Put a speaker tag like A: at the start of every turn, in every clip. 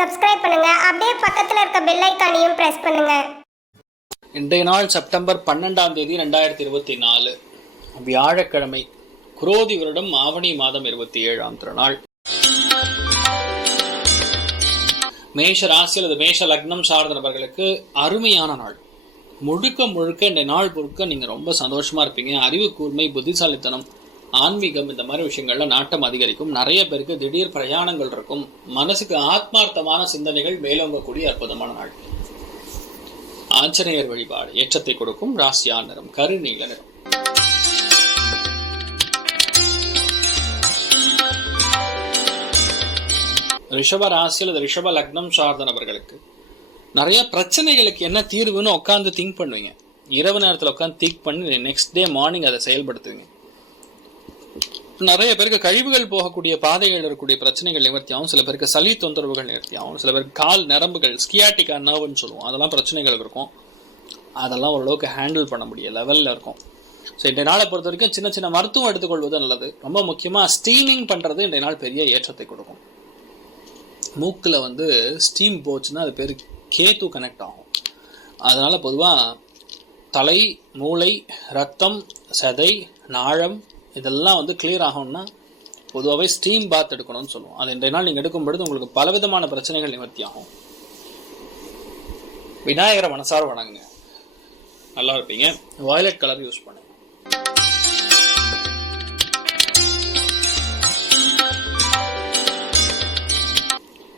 A: Subscribe பண்ணுங்க. அப்படியே பக்கத்துல இருக்க பெல் ஐக்கானையும் பிரஸ் பண்ணுங்க.
B: இன்றைய நாள் செப்டம்பர் பன்னெண்டாம் தேதி ரெண்டாயிரத்தி இருபத்தி நாலு. வியாழக்கிழமை குரோதி வருடம் ஆவணி மாதம் இருபத்தி ஏழாம் திருநாள். மேஷ ராசி அல்லது மேஷ லக்னம் சார்ந்த நபர்களுக்கு அருமையான நாள். முழுக்க முழுக்க இந்த நாள் பொறுக்க நீங்க ரொம்ப சந்தோஷமா இருப்பீங்க. அறிவு கூர்மை புத்திசாலித்தனம் ஆன்மீகம் இந்த மாதிரி விஷயங்கள்ல நாட்டம் அதிகரிக்கும். நிறைய பேருக்கு திடீர் பிரயாணங்கள் இருக்கும். மனசுக்கு ஆத்மார்த்தமான சிந்தனைகள் மேலோங்கக்கூடிய அற்புதமான நாள். ஆஞ்சநேயர் வழிபாடு ஏற்றத்தை கொடுக்கும். ராசியா நிறம் கருநீல நிறம். ரிஷப ராசி அல்லது ரிஷப லக்னம் சார்ந்த நபர்களுக்கு நிறைய பிரச்சனைகளுக்கு என்ன தீர்வுன்னு உட்காந்து திங்க் பண்ணுவீங்க. இரவு நேரத்தில் உட்காந்து திங்க் பண்ணி நெக்ஸ்ட் டே மார்னிங் அதை செயல்படுத்துவீங்க. நிறைய பேருக்கு கழிவுகள் போகக்கூடிய பாதைகள் இருக்கக்கூடிய பிரச்சனைகள் நிவர்த்தியாகும். சில பேருக்கு சளி தொந்தரவுகள் நிவர்த்தியாகும். சில பேருக்கு கால் நரம்புகள் ஸ்கியாட்டிக்கா நர்வுன்னு சொல்லுவோம். அதெல்லாம் பிரச்சனைகள் இருக்கும். அதெல்லாம் ஓரளவுக்கு ஹேண்டில் பண்ண முடிய லெவலில் இருக்கும். ஸோ இன்றைய நாளை பொறுத்த வரைக்கும் சின்ன சின்ன மருத்துவம் எடுத்துக்கொள்வது நல்லது. ரொம்ப முக்கியமாக ஸ்டீமிங் பண்ணுறது இன்றைய நாள் பெரிய ஏற்றத்தை கொடுக்கும். மூக்கில் வந்து ஸ்டீம் போச்சுன்னா அது பேர் கேத்து கனெக்ட் ஆகும். அதனால் பொதுவாக தலை மூளை ரத்தம் சதை நாழம் இதெல்லாம் வந்து கிளியர் ஆகணும்னா பொதுவாகவே ஸ்டீம் பாத் எடுக்கணும்னு சொல்லுவோம். அது இன்றைய நாள் நீங்கள் எடுக்கும் பொழுது உங்களுக்கு பலவிதமான பிரச்சனைகள் நிவர்த்தி ஆகும் விநாயகரை மனசார வணங்குங்க. நல்லா இருப்பீங்க. வயலட் கலர் யூஸ் பண்ணுங்க.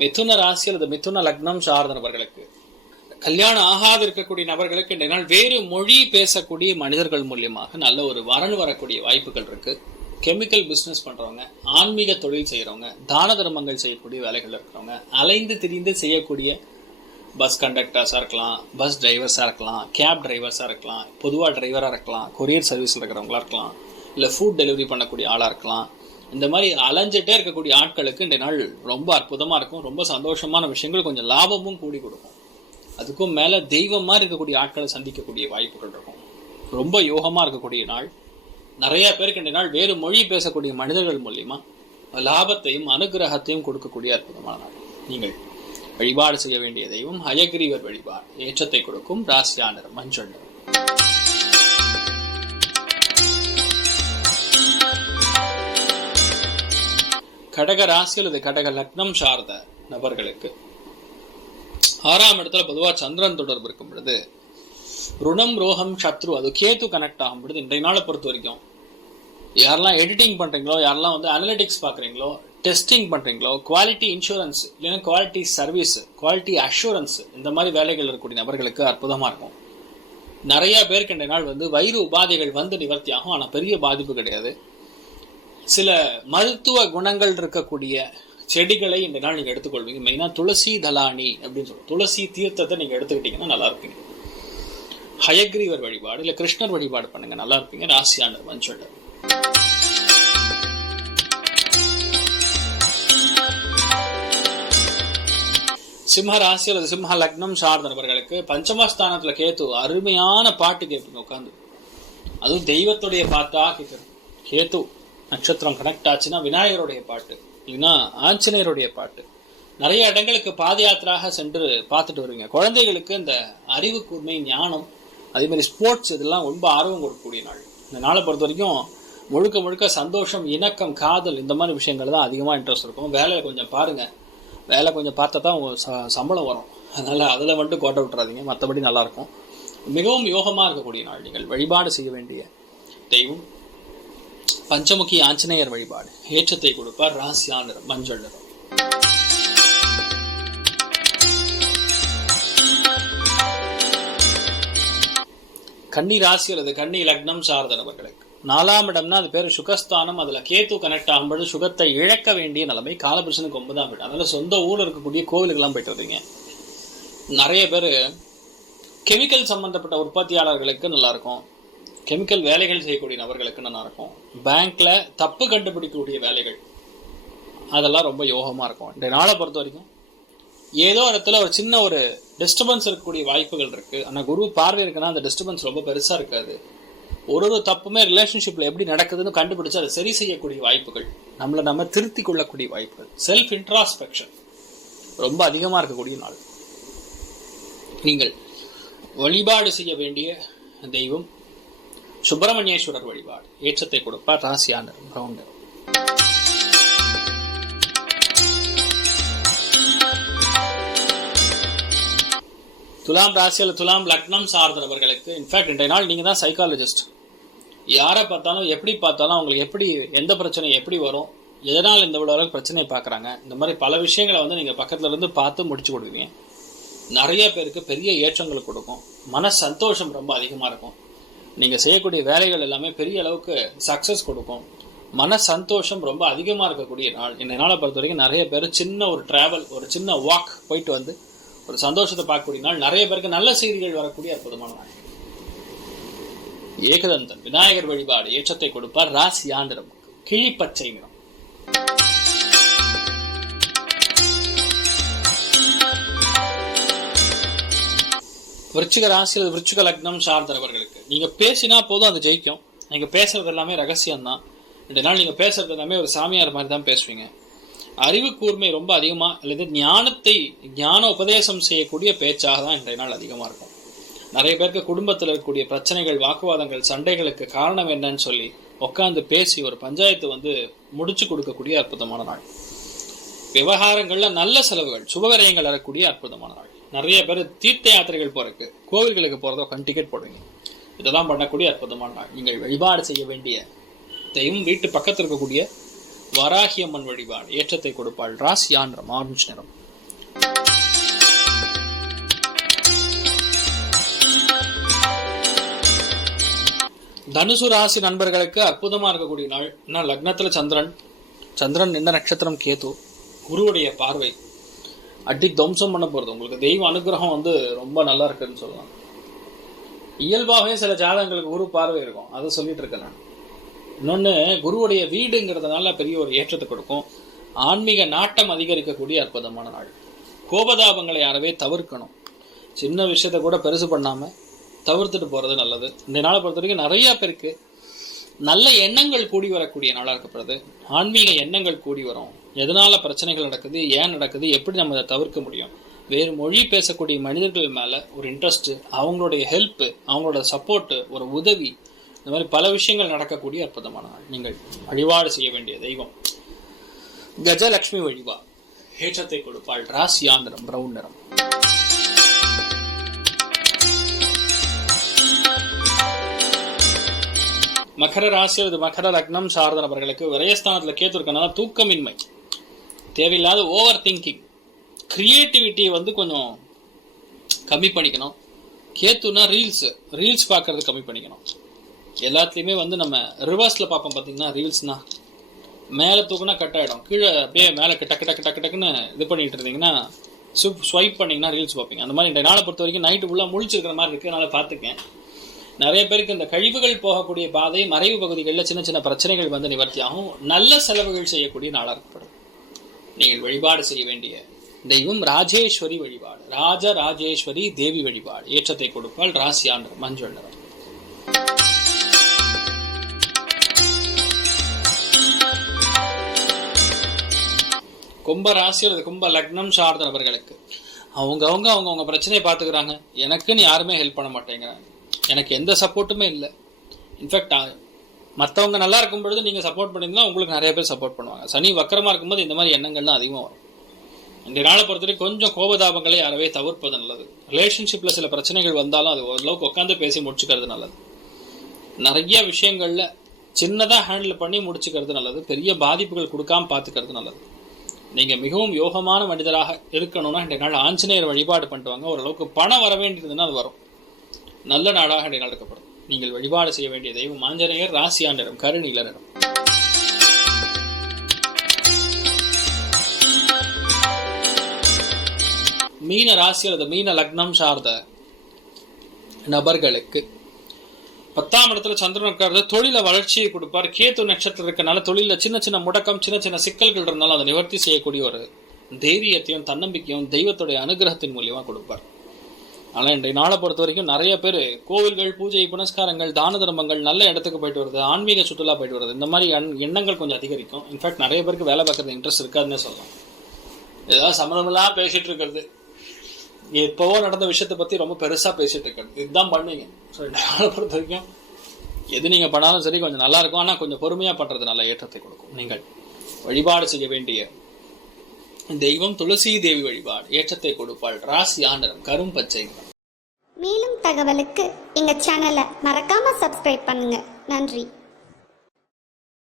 B: மிதுன ராசி அல்லது மிதுன லக்னம் சார்ந்த நபர்களுக்கு கல்யாணம் ஆகாது இருக்கக்கூடிய நபர்களுக்கு இன்றைய நாள் வேறு மொழி பேசக்கூடிய மனிதர்கள் மூலியமாக நல்ல ஒரு வரன் வரக்கூடிய வாய்ப்புகள் இருக்கு. கெமிக்கல் பிஸ்னஸ் பண்றவங்க ஆன்மீக தொழில் செய்யறவங்க தான தர்மங்கள் செய்யக்கூடிய வேலைகள் இருக்கிறவங்க அலைந்து திரிந்து செய்யக்கூடிய பஸ் கண்டக்டர்ஸாக இருக்கலாம் பஸ் டிரைவர்ஸாக இருக்கலாம் கேப் டிரைவர்ஸாக இருக்கலாம் பொதுவாக டிரைவராக இருக்கலாம் கொரியர் சர்வீஸில் இருக்கிறவங்களா இருக்கலாம் இல்லை ஃபுட் டெலிவரி பண்ணக்கூடிய ஆளாக இருக்கலாம். இந்த மாதிரி அலைஞ்சிட்டே இருக்கக்கூடிய ஆட்களுக்கு இந்த நாள் ரொம்ப அற்புதமாக இருக்கும். ரொம்ப சந்தோஷமான விஷயங்கள் கொஞ்சம் லாபமும் கூடி கொடுக்கும். அதுக்கும் மேலே தெய்வமாக இருக்கக்கூடிய ஆட்களை சந்திக்கக்கூடிய வாய்ப்புகள் இருக்கும். ரொம்ப யோகமாக இருக்கக்கூடிய நாள். நிறைய பேருக்கு இந்த நாள் வேறு மொழி பேசக்கூடிய மனிதர்கள் மூலியமா லாபத்தையும் அனுகிரகத்தையும் கொடுக்கக்கூடிய அற்புதமான நாள். நீங்கள் வழிபாடு செய்ய வேண்டிய தெய்வம் ஹயகிரீவர் வழிபாடு. ஏற்றத்தை கொடுக்கும் ராசியானர் மஞ்சள். கடக ராசி அல்லது கடக லக்னம் சார்ந்த நபர்களுக்கு ஆறாம் இடத்துல பொதுவாக சந்திரன் தொடர்பு இருக்கும் பொழுது ருணம் ரோகம் சத்ரு அது கேத்து கனெக்ட் ஆகும் பொழுது இன்றைய நாளை பொறுத்த வரைக்கும் யாரெல்லாம் எடிட்டிங் பண்ணுறீங்களோ யாரெல்லாம் வந்து அனலிட்டிக்ஸ் பார்க்குறீங்களோ டெஸ்டிங் பண்ணுறீங்களோ குவாலிட்டி இன்சூரன்ஸ் இல்லைன்னா குவாலிட்டி சர்வீஸ் குவாலிட்டி அஷூரன்ஸ் இந்த மாதிரி வேலைகள் இருக்கக்கூடிய நபர்களுக்கு அற்புதமாக இருக்கும். நிறைய பேருக்கு இந்த நாள் வந்து வயிறு உபாதைகள் வந்து நிவர்த்தி ஆகும். ஆனால் பெரிய பாதிப்பு கிடையாது. சில மருத்துவ குணங்கள் இருக்கக்கூடிய செடிகளை இந்த நாள் நீங்க எடுத்துக்கொள்வீங்க. மெயினாக துளசி தலானி அப்படின்னு சொல்லுவோம். துளசி தீர்த்தத்தை நீங்க எடுத்துக்கிட்டீங்கன்னா நல்லா இருப்பீங்க ஹயக்ரீவர் வழிபாடு இல்லை கிருஷ்ணர் வழிபாடு பண்ணுங்க. நல்லா இருப்பீங்க ராசியானர் மஞ்சள் சிம்ம ராசி அல்லது சிம்ம லக்னம் சார்ந்த நபர்களுக்கு பஞ்சமஸ்தானத்துல கேத்து அருமையான பாட்டு கேட்பீங்க உட்காந்து அதுவும் தெய்வத்துடைய பாட்டா கேட்கணும் கேத்து நட்சத்திரம் கனெக்ட் ஆச்சுன்னா விநாயகருடைய பாட்டு. இல்லைன்னா ஆஞ்சநேயருடைய பாட்டு. நிறைய இடங்களுக்கு பாத யாத்திராக சென்று பார்த்துட்டு வருவீங்க. குழந்தைகளுக்கு இந்த அறிவு கூர்மை ஞானம் அதே மாதிரி ஸ்போர்ட்ஸ் இதெல்லாம் ரொம்ப ஆர்வம் கொடுக்கக்கூடிய நாள். இந்த நாளை பொறுத்த வரைக்கும் முழுக்க முழுக்க சந்தோஷம் இணக்கம் காதல் இந்த மாதிரி விஷயங்கள் தான் அதிகமாக இன்ட்ரெஸ்ட் இருக்கும். வேலையை கொஞ்சம் பாருங்கள் வேலை கொஞ்சம் பார்த்தா தான் உங்கள் ச- சம்பளம் வரும். அதனால் அதில் வந்துட்டு கோட்டை விட்டுறாதீங்க. மற்றபடி நல்லாயிருக்கும் மிகவும் யோகமாக இருக்கக்கூடிய நாள் நீங்கள். வழிபாடு செய்ய வேண்டிய தெய்வம் பஞ்சமுகி ஆஞ்சநேயர் வழிபாடு. ஏற்றத்தை கொடுப்பார் ராசியா நிறம் மஞ்சள் நிறம். கன்னி ராசி அல்லது கன்னி லக்னம் சார்ந்த நபர்களுக்கு நாலாம் இடம்னா அது பேர் சுகஸ்தானம். அதுல கேத்து கனெக்ட் ஆகும்போது சுகத்தை இழக்க வேண்டிய நிலைமை. காலபுருஷனுக்கு ஒன்பதாம் இடம் அதனால சொந்த ஊர்ல இருக்கக்கூடிய கோவிலுக்கெல்லாம் போயிட்டு வந்தீங்க நிறைய பேர் கெமிக்கல் சம்பந்தப்பட்ட உற்பத்தியாளர்களுக்கு நல்லா இருக்கும். கெமிக்கல் வேலைகள் செய்யக்கூடிய நபர்களுக்கு நல்லா இருக்கும் பேங்க்ல தப்பு கண்டுபிடிக்கக்கூடிய வேலைகள். அதெல்லாம் ரொம்ப யோகமாக இருக்கும். இந்த நாளை பொறுத்த வரைக்கும் ஏதோ இடத்துல ஒரு சின்ன ஒரு டிஸ்டர்பன்ஸ் இருக்கக்கூடிய வாய்ப்புகள் இருக்குது ஆனால் குரு பார்வை இருக்குன்னா அந்த டிஸ்டர்பன்ஸ் ரொம்ப பெருசாக இருக்காது. ஒரு ஒரு தப்புமே ரிலேஷன்ஷிப்பில் எப்படி நடக்குதுன்னு கண்டுபிடிச்சு அதை சரி செய்யக்கூடிய வாய்ப்புகள் நம்மளை நம்ம திருத்தி கொள்ளக்கூடிய வாய்ப்புகள். செல்ஃப் இன்ட்ராஸ்பெக்ஷன் ரொம்ப அதிகமாக இருக்கக்கூடிய நாள். நீங்கள் வழிபாடு செய்ய வேண்டிய தெய்வம் சுப்பிரமணியேஸ்வரர் வழிபாடு. ஏற்றத்தை கொடுப்பார் ராசியானர் பிரவுண்டர் துலாம் ராசியில் துலாம் லக்னம் சார்ந்தவர்களுக்கு இன்ஃபேக்ட் இன்றைய நாள் நீங்கள் தான் சைக்காலஜிஸ்ட் யாரை பார்த்தாலும் எப்படி பார்த்தாலும் அவங்களுக்கு எப்படி எந்த பிரச்சனை எப்படி வரும் எதனால் இந்த இவ்வளோ அளவுக்கு பிரச்சனையை பார்க்குறாங்க இந்த மாதிரி பல விஷயங்களை வந்து நீங்கள் பக்கத்துல இருந்து பார்த்து முடிச்சு கொடுக்குறீங்க நிறைய பேருக்கு பெரிய ஏற்றங்கள் கொடுக்கும். மன சந்தோஷம் ரொம்ப அதிகமாக இருக்கும். நீங்கள் செய்யக்கூடிய வேலைகள் எல்லாமே பெரிய அளவுக்கு சக்ஸஸ் கொடுக்கும். மன சந்தோஷம் ரொம்ப அதிகமாக இருக்கக்கூடிய நாள். இந்த நாளை பொறுத்த வரைக்கும் நிறைய பேர் சின்ன ஒரு ட்ராவல் ஒரு சின்ன வாக் போயிட்டு வந்து ஒரு சந்தோஷத்தை பார்க்கக்கூடிய நாள். நிறைய பேருக்கு நல்ல செய்திகள் வரக்கூடிய அற்புதமான நாள். ஏகதந்தன் விநாயகர் வழிபாடு ஏற்றத்தை கொடுப்பார் ராசி ஆந்திரம் கிழிப்பச்சை நிறம். விருச்சிக ராசி அல்லது விருச்சிக லக்னம் சார்ந்தவர்களுக்கு. நீங்கள் பேசினா போதும் அது ஜெயிக்கும். நீங்கள் பேசுறது எல்லாமே ரகசியம்தான். ரெண்டு நாள் நீங்கள் பேசுறது எல்லாமே ஒரு சாமியார் மாதிரி தான் பேசுவீங்க. அறிவு கூர்மை ரொம்ப அதிகமாக அல்லது ஞானத்தை ஞான உபதேசம் செய்யக்கூடிய பேச்சாக தான் இன்றைய நாள் அதிகமாக இருக்கும். நிறைய பேருக்கு குடும்பத்தில் இருக்கக்கூடிய பிரச்சனைகள் வாக்குவாதங்கள் சண்டைகளுக்கு காரணம் என்னன்னு சொல்லி உட்காந்து பேசி ஒரு பஞ்சாயத்து வந்து முடிச்சு கொடுக்கக்கூடிய அற்புதமான நாள். விவகாரங்களில் நல்ல செலவுகள் சுபகரியங்கள் வரக்கூடிய அற்புதமான நாள். நிறைய பேர் தீர்த்த யாத்திரைகள் போறதுக்கு கோவில்களுக்கு போறதோ உட்காந்து டிக்கெட் போடுவீங்க. இதெல்லாம் பண்ணக்கூடிய அற்புதமான நாள். நீங்கள் வழிபாடு செய்ய வேண்டிய தெய்வம் வீட்டு பக்கத்தில் இருக்கக்கூடிய வராகியம்மன் வழிபாடு ஏற்றத்தை கொடுப்பாள் ராசி ஆன்றம் ஆரஞ்சு நிறம் தனுசு ராசி நண்பர்களுக்கு அற்புதமாக இருக்கக்கூடிய நாள் ஏன்னா லக்னத்தில் சந்திரன். சந்திரன் என்ன நட்சத்திரம் கேது. குருவுடைய பார்வை. அடி துவம்சம் பண்ண போகிறது உங்களுக்கு தெய்வ அனுகிரகம் வந்து ரொம்ப நல்லா இருக்குன்னு சொல்லலாம் இயல்பாகவே சில ஜாதகங்களுக்கு குரு பார்வை இருக்கும். அதை சொல்லிட்டு இருக்கேன் நான். இன்னொன்று குருவுடைய வீடுங்கிறதுனால பெரிய ஒரு ஏற்றத்தை கொடுக்கும். ஆன்மீக நாட்டம் அதிகரிக்கக்கூடிய அற்புதமான நாள். கோபதாபங்களை யாரவே தவிர்க்கணும். சின்ன விஷயத்தை கூட பெருசு பண்ணாமல் தவிர்த்துட்டு போகிறது நல்லது. இந்த நாளை பொறுத்த வரைக்கும் நிறையா பேருக்கு நல்ல எண்ணங்கள் கூடி வரக்கூடிய நாளாக இருக்கப்படுது ஆன்மீக எண்ணங்கள் கூடி வரும். எதனால பிரச்சனைகள் நடக்குது ஏன் நடக்குது எப்படி நம்ம அதை தவிர்க்க முடியும்? வேறு மொழி பேசக்கூடிய மனிதர்கள் மேலே ஒரு இன்ட்ரெஸ்ட் அவங்களுடைய ஹெல்ப்பு அவங்களோட சப்போர்ட்டு ஒரு உதவி இந்த மாதிரி பல விஷயங்கள் நடக்கக்கூடிய அற்புதமான நாள். நீங்கள் வழிபாடு செய்ய வேண்டிய தெய்வம். கஜலட்சுமி வழிபா. ஏற்றத்தை கொடுப்பாள் ராசி ஆந்திரம் பிரவுன் நிறம். மகர ராசி அல்லது மகர லக்னம் சார்ந்த நபர்களுக்கு விரயஸ்தானத்தில் கேத்து இருக்கனால தூக்கமின்மை. தேவையில்லாத ஓவர் திங்கிங். கிரியேட்டிவிட்டியை வந்து கொஞ்சம் கம்மி பண்ணிக்கணும். கேத்துனா ரீல்ஸ் ரீல்ஸ் பார்க்கறது கம்மி பண்ணிக்கணும். எல்லாத்துலேயுமே வந்து நம்ம ரிவர்ஸில் பார்ப்போம் பார்த்தீங்கன்னா ரீல்ஸ்னா. மேலே தூக்குனா கட் ஆகிடும் கீழே அப்படியே மேலே டக்கு டக்கு டக்கு டக்குன்னு இது பண்ணிட்டு இருந்தீங்கன்னா சுப் ஸ்வைப் பண்ணிங்கன்னா ரீல்ஸ் பார்ப்பீங்க. அந்த மாதிரி இந்த நாளை பொறுத்த வரைக்கும் நைட்டு ஃபுல்லாக முழிச்சிருக்கிற மாதிரி இருக்குது அதனால் பார்த்துக்கேன் நிறைய பேருக்கு இந்த கழிவுகள் போகக்கூடிய பாதை மறைவு பகுதிகளில் சின்ன சின்ன பிரச்சனைகள் வந்து நிவர்த்தியாகும். நல்ல செலவுகள் செய்யக்கூடிய நாளாக இருக்கப்படும் நீங்கள் வழிபாடு செய்ய வேண்டிய தெய்வம் ராஜேஸ்வரி வழிபாடு. ராஜ ராஜேஸ்வரி தேவி வழிபாடு. ஏற்றத்தை கொடுப்பால் ராசியாண்டர் மஞ்சள் நிறம். கும்ப ராசி அல்லது கும்ப லக்னம் சார்ந்த நபர்களுக்கு அவங்க அவங்க அவங்கவுங்க பிரச்சனையை பார்த்துக்கிறாங்க. எனக்குன்னு யாருமே ஹெல்ப் பண்ண மாட்டேங்கிறாங்க. எனக்கு எந்த சப்போர்ட்டுமே இல்லை. இன்ஃபேக்ட் மற்றவங்க நல்லா இருக்கும் பொழுது நீங்கள் சப்போர்ட் பண்ணிங்கன்னா உங்களுக்கு நிறைய பேர் சப்போர்ட் பண்ணுவாங்க. சனி வக்கரமாக இருக்கும்போது இந்த மாதிரி எண்ணங்கள்லாம் அதிகமாக வரும். இந்த நாளை பொறுத்தவரைக்கும் கொஞ்சம் கோபதாபங்களை யாரவே தவிர்ப்பது நல்லது. ரிலேஷன்ஷிப்பில் சில பிரச்சனைகள் வந்தாலும் அது ஓரளவுக்கு உட்காந்து பேசி முடிச்சுக்கிறது நல்லது. நிறைய விஷயங்களில் சின்னதாக ஹேண்டில் பண்ணி முடிச்சுக்கிறது நல்லது. பெரிய பாதிப்புகள் கொடுக்காம பார்த்துக்கிறது நல்லது. நீங்கள் மிகவும் யோகமான மனிதராக இருக்கணும்னா இன்றைய நாள் ஆஞ்சநேயர் வழிபாடு பண்ணிட்டு வாங்க. ஓரளவுக்கு பணம் வர வேண்டியதுன்னா அது வரும். நல்ல நாடாக இன்றைய நீங்கள் வழிபாடு செய்ய வேண்டிய தெய்வம் ஆஞ்சநேயர் ராசியா நிறம் கருநீல நிறம். மீன ராசி அல்லது மீன லக்னம் சார்ந்த நபர்களுக்கு பத்தாம் இடத்துல சந்திரன் இருக்கிறது தொழில வளர்ச்சியை கொடுப்பார். கேத்து நட்சத்திரம் இருக்கனால தொழில சின்ன சின்ன முடக்கம் சின்ன சின்ன சிக்கல்கள் இருந்தாலும் அதை நிவர்த்தி செய்யக்கூடிய ஒரு தைரியத்தையும் தன்னம்பிக்கையும் தெய்வத்துடைய அனுகிரகத்தின் மூலியமா கொடுப்பார். ஆனால் இன்றைய நாளை பொறுத்த வரைக்கும் நிறைய பேர் கோவில்கள் பூஜை புனஸ்காரங்கள் தான தர்மங்கள் நல்ல இடத்துக்கு போயிட்டு வருது ஆன்மீக சுற்றுலா போயிட்டு வருது. இந்த மாதிரி எண்ணங்கள் கொஞ்சம் அதிகரிக்கும். இன்ஃபேக்ட் நிறைய பேருக்கு வேலை பார்க்குறது இன்ட்ரெஸ்ட் இருக்காதுன்னே சொல்லலாம். ஏதாவது சம்மந்தமெல்லாம் பேசிட்டு இருக்கிறது. எப்போவோ நடந்த விஷயத்தை பற்றி ரொம்ப பெருசாக பேசிகிட்டு இருக்கிறது. இதுதான் பண்ணுவீங்க. ஸோ என்னால் பொறுத்த வரைக்கும் எது நீங்கள் பண்ணாலும் சரி கொஞ்சம் நல்லா இருக்கும். கொஞ்சம் பொறுமையாக பண்ணுறது நல்ல ஏற்றத்தை கொடுக்கும். நீங்கள் வழிபாடு செய்ய வேண்டிய தெய்வம் துளசி தேவி வழிபாடு. ஏற்றத்தை கொடுப்பாள். ராசி ஆண்டரம் கரும் பச்சை.
C: மேலும் தகவலுக்கு எங்கள் சேனலை மறக்காமல் சப்ஸ்கிரைப் பண்ணுங்கள் நன்றி.